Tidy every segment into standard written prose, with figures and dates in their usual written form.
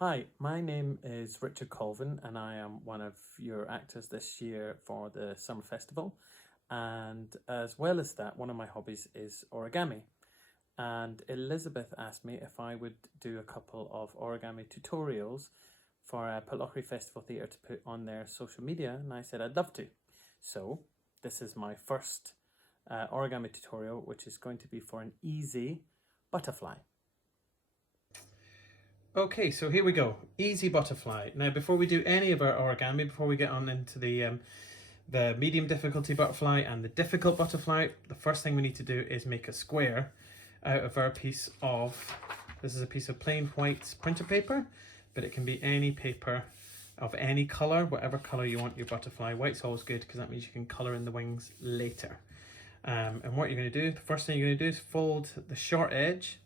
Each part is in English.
Hi, my name is Richard Colvin and I am one of your actors this year for the Summer Festival. And as well as that, one of my hobbies is origami. And Elizabeth asked me if I would do a couple of origami tutorials for a Pitlochry Festival Theatre to put on their social media, and I said I'd love to. So this is my first origami tutorial, which is going to be for an easy butterfly. Okay, so here we go. Easy butterfly. Now, before we do any of our origami, before we get on into the medium difficulty butterfly and the difficult butterfly, the first thing we need to do is make a square out of our piece of, this is a piece of plain white printer paper, but it can be any paper of any colour, whatever colour you want your butterfly. White's always good because that means you can colour in the wings later. And what you're going to do, the first thing you're going to do is fold the short edge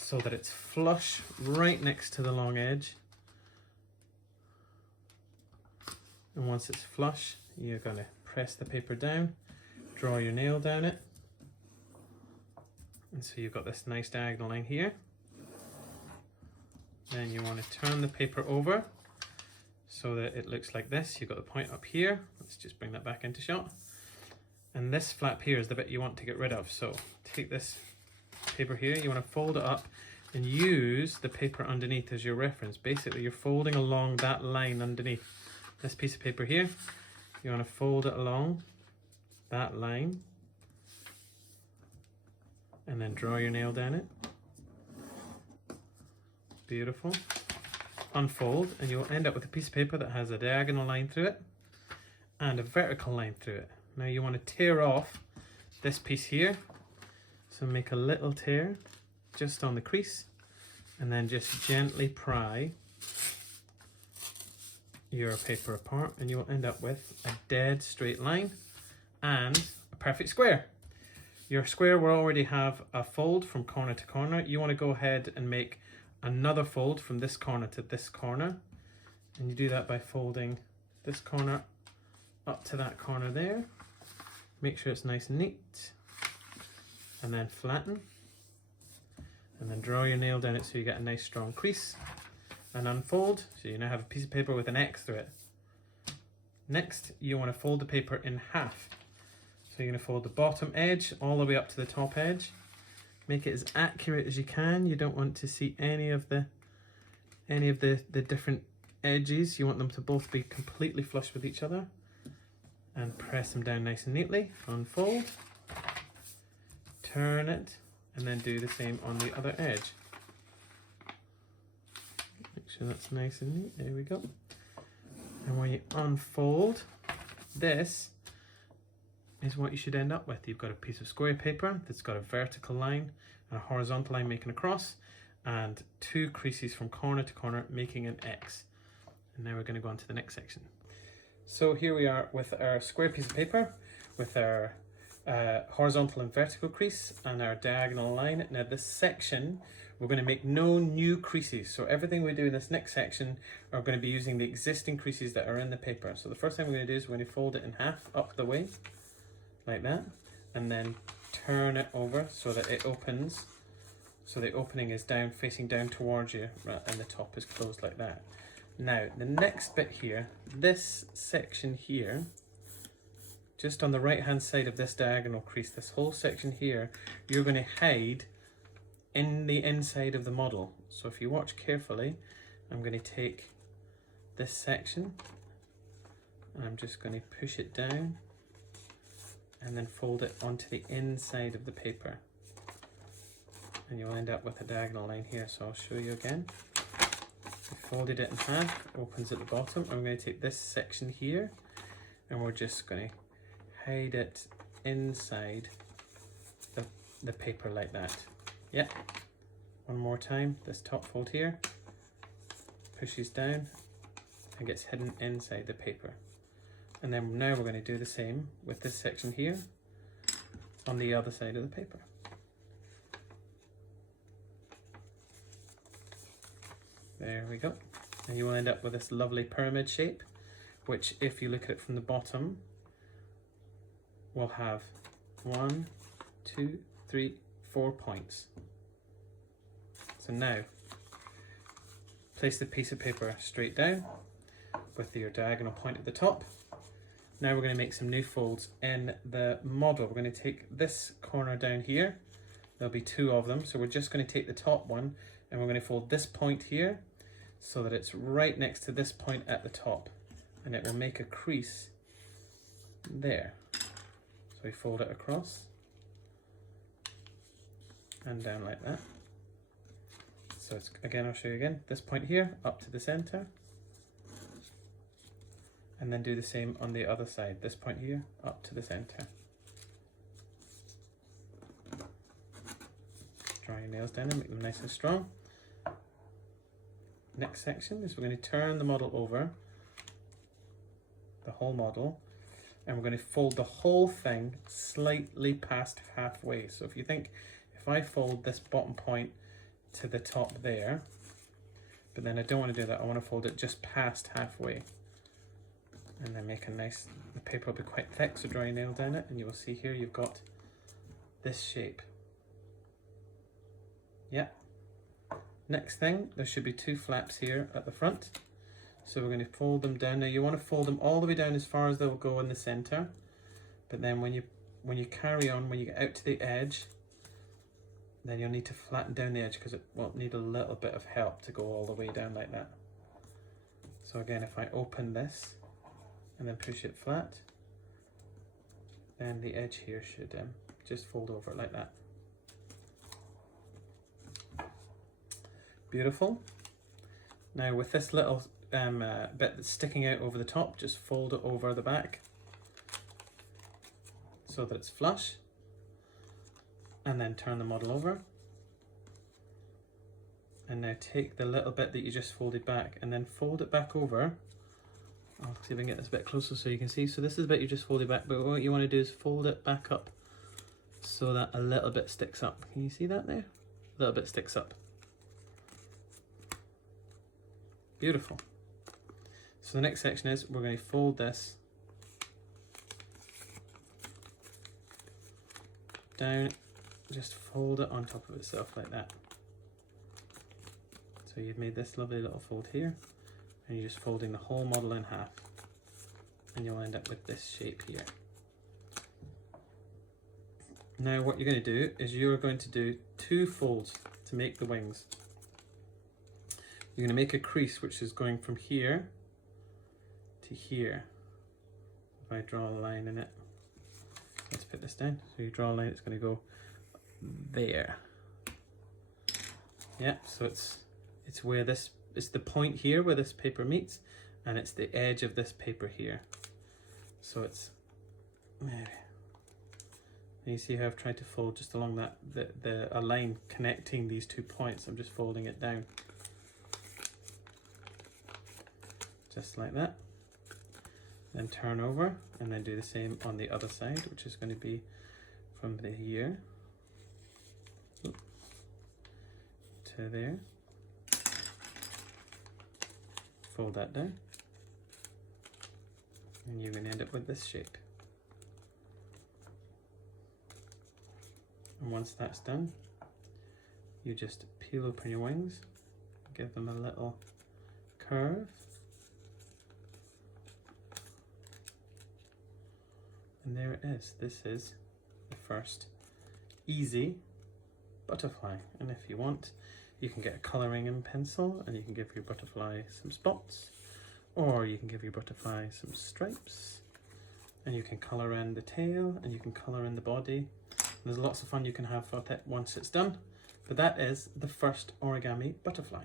so that it's flush right next to the long edge. And once it's flush, you're going to press the paper down, draw your nail down it. And so you've got this nice diagonal line here. Then you want to turn the paper over so that it looks like this. You've got the point up here. Let's just bring that back into shot. And this flap here is the bit you want to get rid of. So take this paper here, you want to fold it up and use the paper underneath as your reference. Basically, you're folding along that line underneath this piece of paper here. You want to fold it along that line and then draw your nail down it. Beautiful. Unfold and you'll end up with a piece of paper that has a diagonal line through it and a vertical line through it. Now you want to tear off this piece here. So make a little tear just on the crease and then just gently pry your paper apart and you'll end up with a dead straight line and a perfect square. Your square will already have a fold from corner to corner. You want to go ahead and make another fold from this corner to this corner, and you do that by folding this corner up to that corner there. Make sure it's nice and neat. And then flatten and then draw your nail down it so you get a nice strong crease and unfold, so you now have a piece of paper with an X through it. Next you want to fold the paper in half, so you're going to fold the bottom edge all the way up to the top edge. Make it as accurate as you can. You don't want to see any of the different edges. You want them to both be completely flush with each other, and press them down nice and neatly. Unfold, turn it, and then do the same on the other edge. Make sure that's nice and neat. There we go. And when you unfold, this is what you should end up with. You've got a piece of square paper that's got a vertical line and a horizontal line making a cross, and two creases from corner to corner making an X. And now we're going to go on to the next section. So here we are with our square piece of paper with our horizontal and vertical crease and our diagonal line. Now this section, we're going to make no new creases. So everything we do in this next section are going to be using the existing creases that are in the paper. So the first thing we're going to do is we're going to fold it in half up the way, like that, and then turn it over so that it opens. So the opening is down, facing down towards you, right, and the top is closed like that. Now the next bit here, this section here, just on the right hand side of this diagonal crease, this whole section here, you're going to hide in the inside of the model. So if you watch carefully, I'm going to take this section and I'm just going to push it down and then fold it onto the inside of the paper, and you'll end up with a diagonal line here. So I'll show you again. I folded it in half, opens at the bottom. I'm going to take this section here and we're just going to hide it inside the paper like that. Yeah, one more time. This top fold here pushes down and gets hidden inside the paper. And then now we're going to do the same with this section here on the other side of the paper. There we go. And you will end up with this lovely pyramid shape, which if you look at it from the bottom, will have 1, 2, 3, 4 points. So now Place the piece of paper straight down with your diagonal point at the top. Now we're going to make some new folds in the model. We're going to take this corner down here. There'll be 2 of them. So we're just going to take the top one and we're going to fold this point here so that it's right next to this point at the top. And it will make a crease there. So we fold it across and down like that. So it's, again, I'll show you again, this point here up to the center, and then do the same on the other side, this point here up to the center. Draw your nails down and make them nice and strong. Next section is we're going to turn the model over, the whole model, and we're going to fold the whole thing slightly past halfway. So if you think, if I fold this bottom point to the top there, but then I don't want to do that, I want to fold it just past halfway and then make a nice, the paper will be quite thick, so draw your nail down it and you will see here you've got this shape. Yeah. Next thing, there should be 2 flaps here at the front, so we're going to fold them down. Now you want to fold them all the way down as far as they'll go in the center, but then when you carry on, when you get out to the edge, then you'll need to flatten down the edge because it will need a little bit of help to go all the way down like that. So again, if I open this and then push it flat, then the edge here should just fold over like that. Beautiful. Now with this little bit that's sticking out over the top, just fold it over the back so that it's flush. And then turn the model over. And now take the little bit that you just folded back and then fold it back over. I'll see if I can get this a bit closer so you can see. So this is the bit you just folded back, but what you want to do is fold it back up so that a little bit sticks up. Can you see that there? A little bit sticks up. Beautiful. So the next section is we're going to fold this down. Just fold it on top of itself like that. So you've made this lovely little fold here, and you're just folding the whole model in half, and you'll end up with this shape here. Now what you're going to do is you're going to do 2 folds to make the wings. You're going to make a crease which is going from here to here. If I draw a line in it, let's put this down. So you draw a line, it's going to go there. Yeah, so it's where this is the point here where this paper meets, and it's the edge of this paper here. So it's there. And you see how I've tried to fold just along that a line connecting these 2 points. I'm just folding it down. Just like that. Then turn over and then do the same on the other side, which is going to be from the here to there. Fold that down and you're going to end up with this shape. And once that's done, you just peel open your wings, give them a little curve, and there it is. This is the first easy butterfly. And if you want, you can get a colouring in pencil and you can give your butterfly some spots, or you can give your butterfly some stripes, and you can colour in the tail and you can colour in the body. And there's lots of fun you can have with it once it's done. But that is the first origami butterfly.